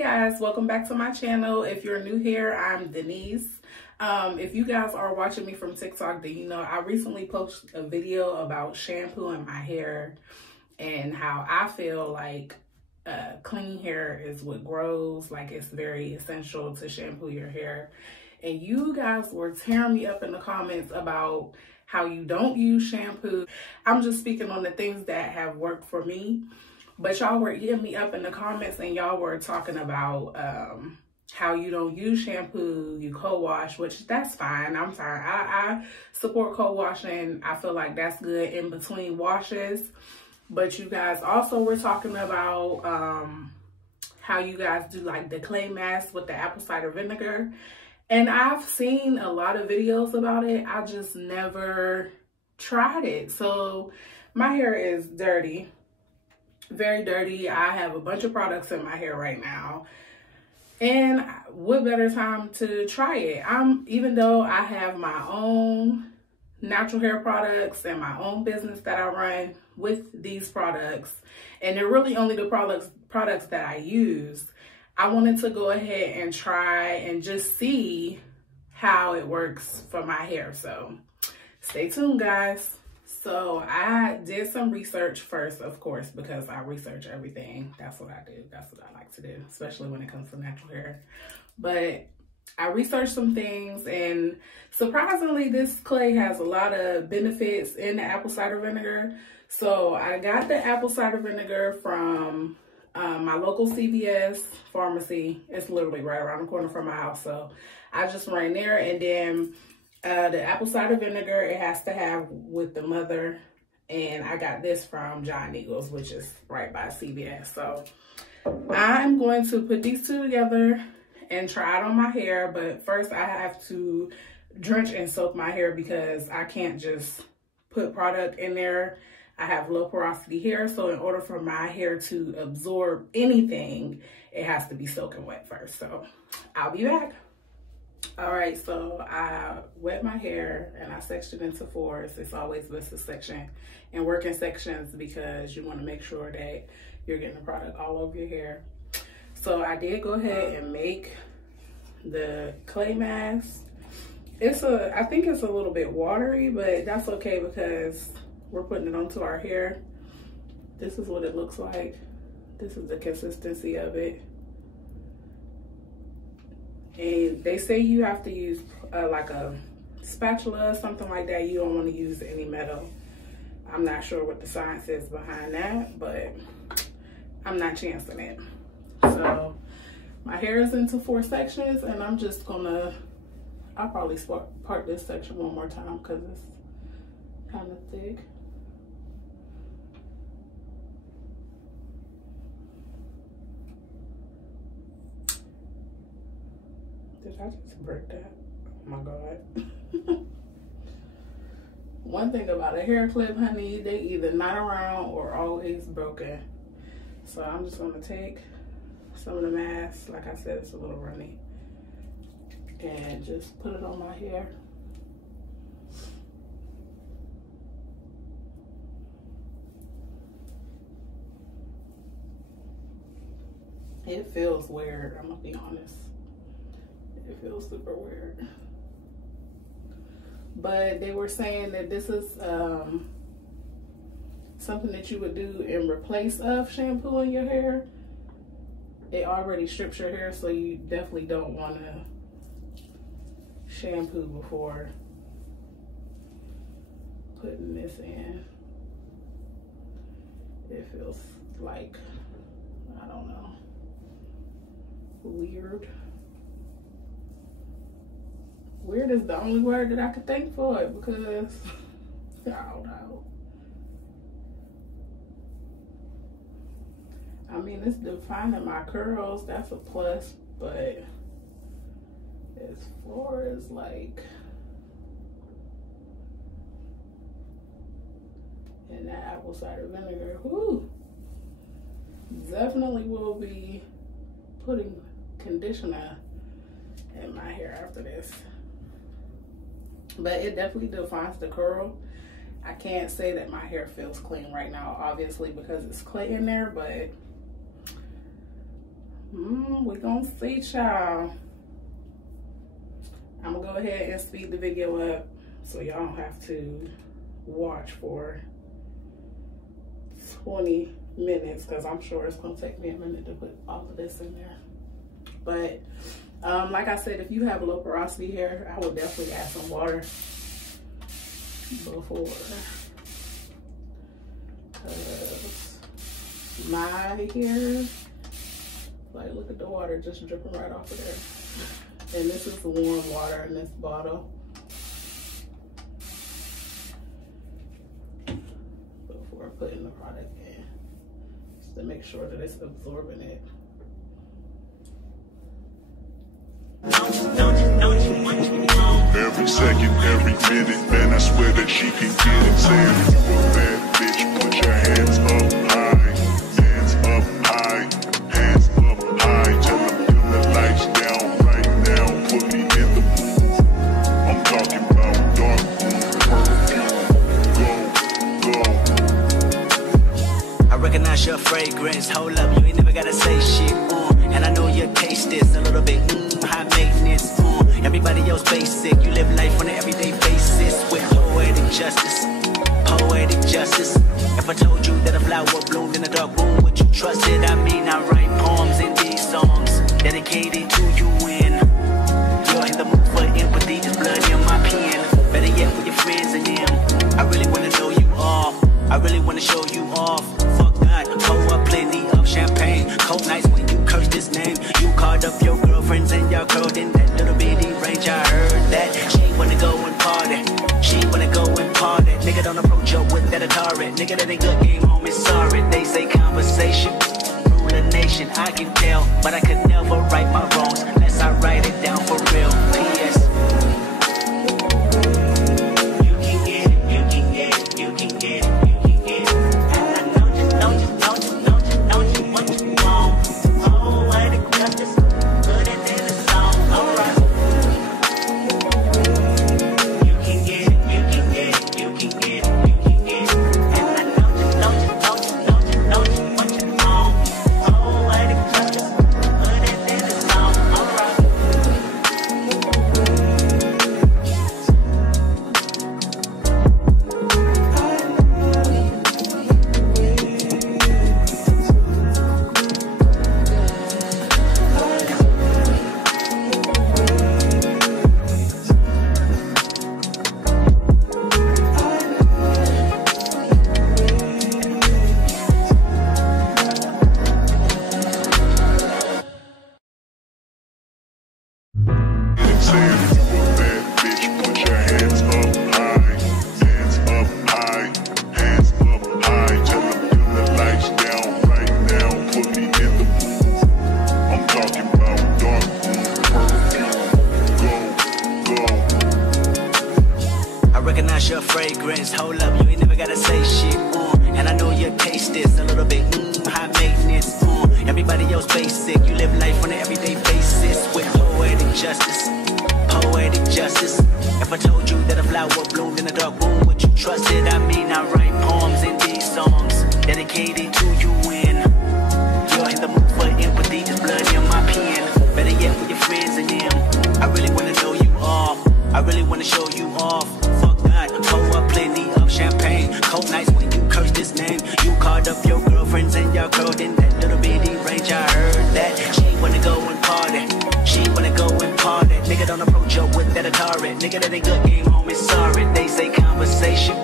guys, welcome back to my channel. If you're new here, I'm Denise. If you guys are watching me from TikTok, then you know I recently posted a video about shampooing my hair and how I feel like clean hair is what grows. Like, it's very essential to shampoo your hair. And you guys were tearing me up in the comments about how you don't use shampoo. I'm just speaking on the things that have worked for me. But y'all were hitting me up in the comments and y'all were talking about how you don't use shampoo, you co-wash, which that's fine. I'm sorry. I support co-washing. I feel like that's good in between washes. But you guys also were talking about how you guys do like the clay mask with the apple cider vinegar. And I've seen a lot of videos about it. I just never tried it. So my hair is dirty. Very dirty. I have a bunch of products in my hair right now, and what better time to try it? Even though I have my own natural hair products and my own business that I run with these products, and they're really only the products that I use, I wanted to go ahead and try and just see how it works for my hair. So stay tuned, guys. So I did some research first, of course, because I research everything. That's what I do. That's what I like to do, especially when it comes to natural hair. But I researched some things, and surprisingly, this clay has a lot of benefits in the apple cider vinegar. So I got the apple cider vinegar from my local CVS pharmacy. It's literally right around the corner from my house. So I just ran there, and then the apple cider vinegar, it has to have with the mother, and I got this from John Eagles, which is right by CVS. So I'm going to put these two together and try it on my hair, but first I have to drench and soak my hair because I can't just put product in there. I have low porosity hair, so in order for my hair to absorb anything, it has to be soaking wet first. So I'll be back. All right, so I wet my hair and I sectioned into fours. It's always best to section and work in sections because you want to make sure that you're getting the product all over your hair. So I did go ahead and make the clay mask. I think it's a little bit watery, but that's okay because we're putting it onto our hair. This is what it looks like. This is the consistency of it. And they say you have to use like a spatula or something like that. You don't want to use any metal. I'm not sure what the science is behind that, but I'm not chancing it. So my hair is into 4 sections, and I'm just gonna, I'll probably part this section one more time because it's kind of thick. Did I just break that? Oh my God. One thing about a hair clip, honey, they either not around or always broken. So I'm just gonna take some of the mask. Like I said, it's a little runny. And just put it on my hair. It feels weird, I'm gonna be honest. It feels super weird. But they were saying that this is something that you would do in replace of shampooing your hair. It already strips your hair, so you definitely don't want to shampoo before putting this in. It feels like, I don't know, weird. Weird is the only word that I could think for it because I don't know. I mean, it's defining my curls, that's a plus, but as far as like, and that apple cider vinegar, whoo, definitely will be putting conditioner in my hair after this. But it definitely defines the curl. I can't say that my hair feels clean right now, obviously, because it's clay in there, but We gonna see, y'all. I'm gonna go ahead and speed the video up so y'all don't have to watch for 20 minutes, because I'm sure it's gonna take me a minute to put all of this in there. But like I said, if you have low porosity hair, I would definitely add some water before, because my hair, like, look at the water just dripping right off of there. And this is the warm water in this bottle. Before putting the product in, just to make sure that it's absorbing it. Every second, every minute, man, I swear that she can get it. Saying you a bad bitch, put your hands up high, hands up high, hands up high. Tell them dim the lights down right now, put me in the mood. I'm talking about dark room perfume. Go, go. I recognize your fragrance. Hold up, you ain't never gotta say shit. And I know your taste is a little bit high maintenance. Everybody else basic. You live life on an everyday basis with poetic justice. Poetic justice. If I told you that a flower bloomed in a dark room, would you trust it? I mean, I write poems in these songs dedicated to you when you're in the mood for empathy. Just blood in my pen. Better yet, with your friends and them. I really wanna know you off. I really wanna show you off. Fuck God, pour up plenty of champagne. Cold nights when you curse this name. You called up your girlfriends and y'all curled in that little bitty range. I heard that she wanna go and party. She wanna go and party. Nigga, don't approach her with that Atari. Nigga, that ain't good game, homie, sorry. They say conversation rule a nation. I can tell, but I could never right my wrongs unless I write it down for real. P.S. You can get it, you can get it, you can get it. Your fragrance, hold up, you ain't never gotta say shit. And I know your taste is a little bit high maintenance. Everybody else basic. You live life on an everyday basis with poetic justice. Poetic justice. If I told you that a flower bloomed in a dark room, would you trust it? I mean, I write poems in these songs dedicated to you when you're in the mood for empathy. Just blood in my pen. Better yet, with your friends and them. I really wanna know you off. I really wanna show you off. Pour up plenty of champagne. Cold nights when you curse this name. You called up your girlfriends and y'all curled in that little bitty range. I heard that she wanna go and party. She wanna go and party. Nigga, don't approach her with that Atari. Nigga, that ain't good game, homie, sorry. They say conversation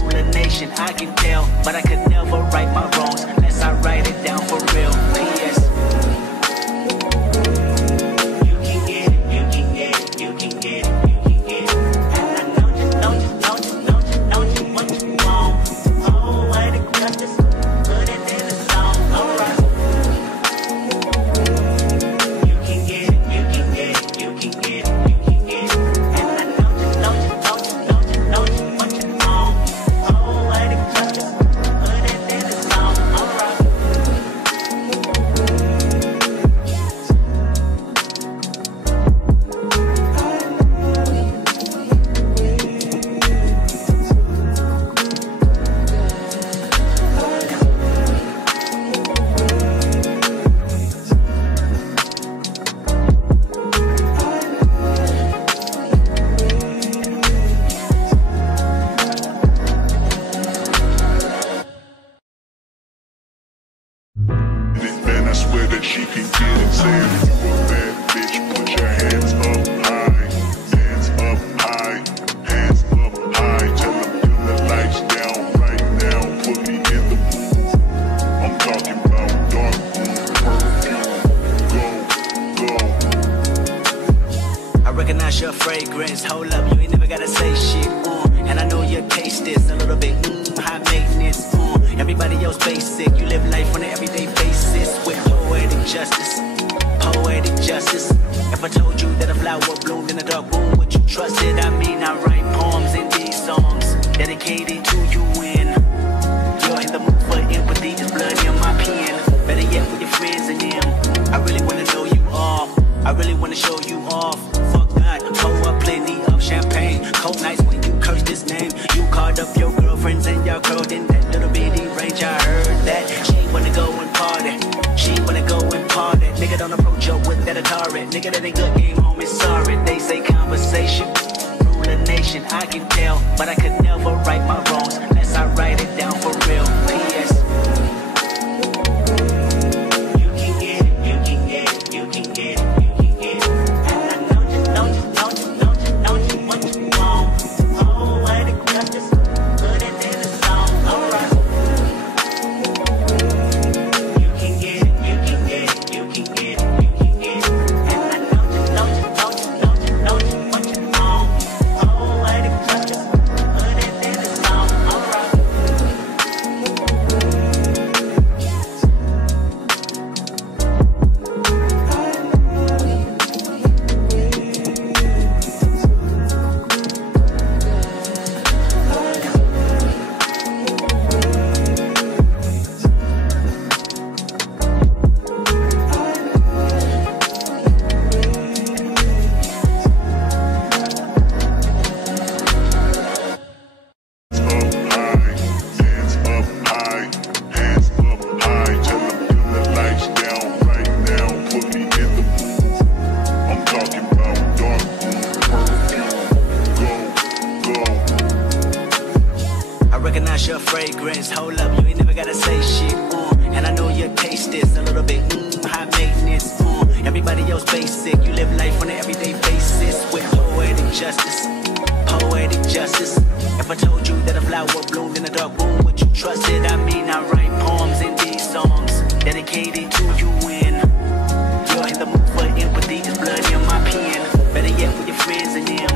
rule a nation. I can tell, but I could never right my wrongs unless I write it down for real. P.S. You can get it, you can get it, you can get it. recognize your fragrance. Hold up, you ain't never gotta say shit. And I know you taste this a little bit. High maintenance. Everybody else basic. You live life on an everyday basis with poetic justice. Poetic justice. If I told you that a flower bloomed in a dark room, would you trust it? I mean, I write poems in these songs dedicated to you when you're in the mood for empathy. There's blood in my pen. Better yet with your friends and them. I really wanna know you all. I really wanna show you off. Fuck God, pour up plenty of champagne. Cold nights when you curse this name. You called up your girlfriends and y'all curled in that little bitty range. I heard that she wanna go and party. She wanna go and party. Nigga don't approach her with that Atari. Nigga that ain't good game home is sorry. They say conversation rule a nation. I can tell, but I could never right my wrongs unless I write it down for real. P.S. You can get it, you can get it, you can get it, you can get it. And I know you, know you, know you, know you, know you what you want. Oh, what it justice, put it in the song. Alright. You can get it, you can get it, you can get it, you can get it. And I know you, know you, know you, know you, know you what you want. Oh, what it justice, put it in the song. Alright. Hands up high, tell them turn the lights down right now, put me in the mood. I'm talking about dark perfume, go. I recognize your fragrance. Hold up, you ain't never gotta say shit. And I know you taste this a little bit. High maintenance. Everybody else basic. You live life on an everyday basis with poetic justice. Poetic justice. If I told you that a flower bloomed in a dark room, would you trust it? I mean, I write poems in these songs dedicated to you when you're in the mood for empathy. There's blood in my pen. Better yet with your friends and them.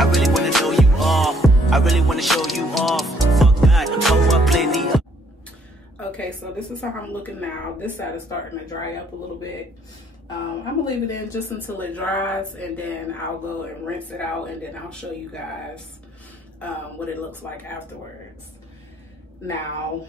I really wanna know you all. I really wanna show you off. Fuck God, pour up plenty of. Okay, so this is how I'm looking now. This side is starting to dry up a little bit. I'm gonna leave it in just until it dries, and then I'll go and rinse it out, and then I'll show you guys what it looks like afterwards. Now,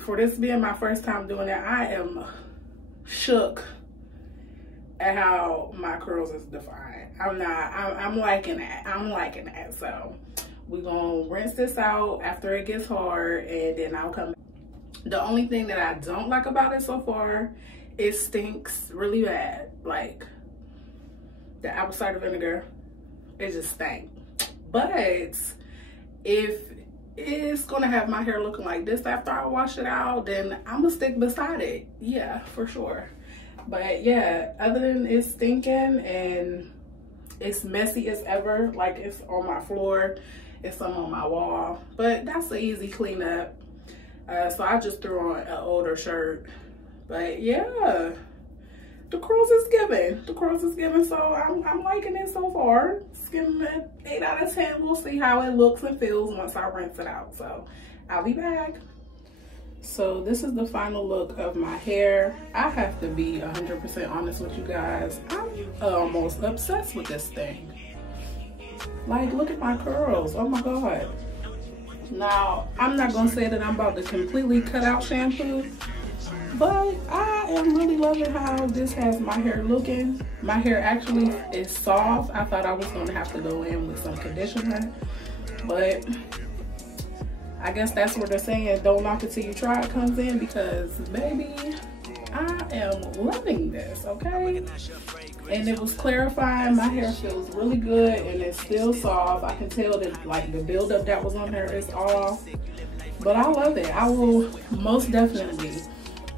for this being my first time doing it, I am shook at how my curls is defined. I'm liking that. I'm liking that. So we're gonna rinse this out after it gets hard, and then I'll come back. The only thing that I don't like about it so far, it stinks really bad. Like the apple cider vinegar, it just stinks. But if it's gonna have my hair looking like this after I wash it out, then I'm gonna stick beside it. Yeah, for sure. But yeah, other than it's stinking and it's messy as ever, like it's on my floor, it's some on my wall, but that's an easy cleanup. So I just threw on an older shirt. But yeah, the curls is giving. The curls is giving, so I'm liking it so far. It's giving it 8 out of 10. We'll see how it looks and feels once I rinse it out. So I'll be back. So this is the final look of my hair. I have to be 100% honest with you guys. I'm almost obsessed with this thing. Like, look at my curls. Oh my God. Now, I'm not gonna say that I'm about to completely cut out shampoo, but I am really loving how this has my hair looking. My hair actually is soft. I thought I was gonna have to go in with some conditioner, but I guess that's where they're saying don't knock it till you try it comes in, because baby, I am loving this, okay? And it was clarifying. My hair feels really good and it's still soft. I can tell that like the buildup that was on there is off, but I love it. I will most definitely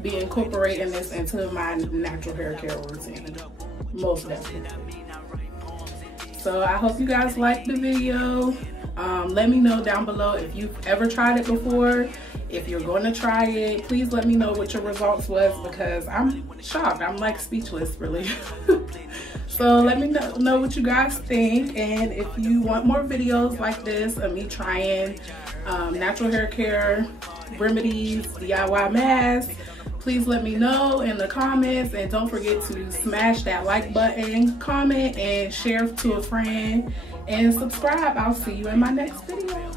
be incorporating this into my natural hair care routine, most definitely. So I hope you guys liked the video. Let me know down below if you've ever tried it before. If you're going to try it, please let me know what your results was, because I'm shocked. I'm like speechless, really. So let me know what you guys think, and if you want more videos like this of me trying natural hair care remedies, DIY masks, please let me know in the comments, and don't forget to smash that like button, comment, and share to a friend, and subscribe. I'll see you in my next video.